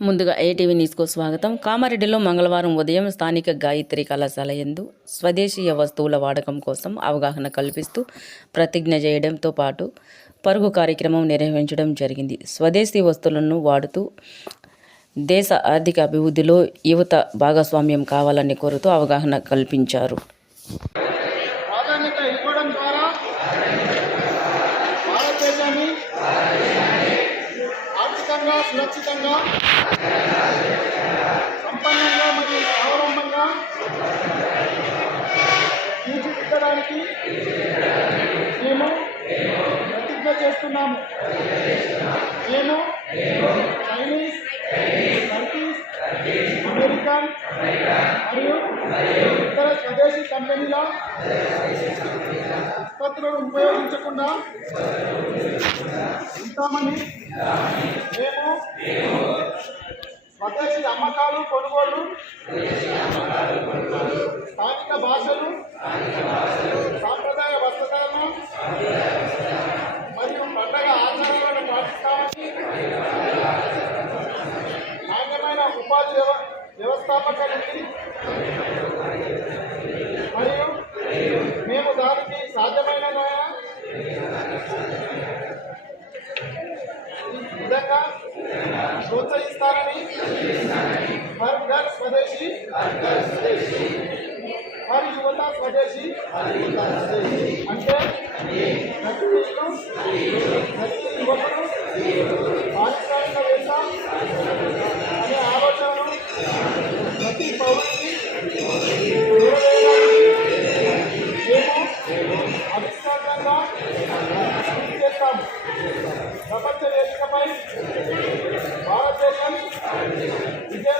ముందుగా ఏటీవీ న్యూస్కు స్వాగతం. కామారెడ్డిలో మంగళవారం ఉదయం స్థానిక గాయత్రి కళాశాల యందు స్వదేశీయ వస్తువుల వాడకం కోసం అవగాహన కల్పిస్తూ ప్రతిజ్ఞ చేయడంతో పాటు పరుగు కార్యక్రమం నిర్వహించడం జరిగింది. స్వదేశీ వస్తువులను వాడుతూ దేశ ఆర్థిక అభివృద్ధిలో యువత భాగస్వామ్యం కావాలని కోరుతూ అవగాహన కల్పించారు. ప్రాధాన్యత ఇవ్వడం ద్వారా భారతదేశాన్ని సురక్షితంగా సంపన్నంగా మరియు స్వావలంబంగా తీర్చిదిద్దడానికి మేము ప్రతిజ్ఞ చేస్తున్నాము. మేము చైనీస్ టర్కీస్ అమెరికన్ మరియు ఇతర స్వదేశీ కంపెనీల ఉత్పత్తులను ఉపయోగించకుండా ఉంటామని మేము అమ్మకాలు కొనుగోలు స్థానిక భాషలు సాంప్రదాయ వస్త్రధారణ మరియు పండగ ఆచారాలను పాటిస్తామని నాణ్యమైన ఉపాధి వ్యవ వ్యవస్థాపకానికి మరియు మేము దానికి సాధ్యమైన విధంగా ప్రోత్సహిస్తారని స్వదేశీ? హర్ యువత స్వదేశీ? అంటే? ప్రతి ఇల్లు ప్రతి పారిశ్రామికవేత్త అనే ఆలోచనను ప్రతి పౌరుడికి మేము అవిశ్వాసంగా కృషి చేస్తాము ప్రపంచ వేదికపై భారతదేశం విజయం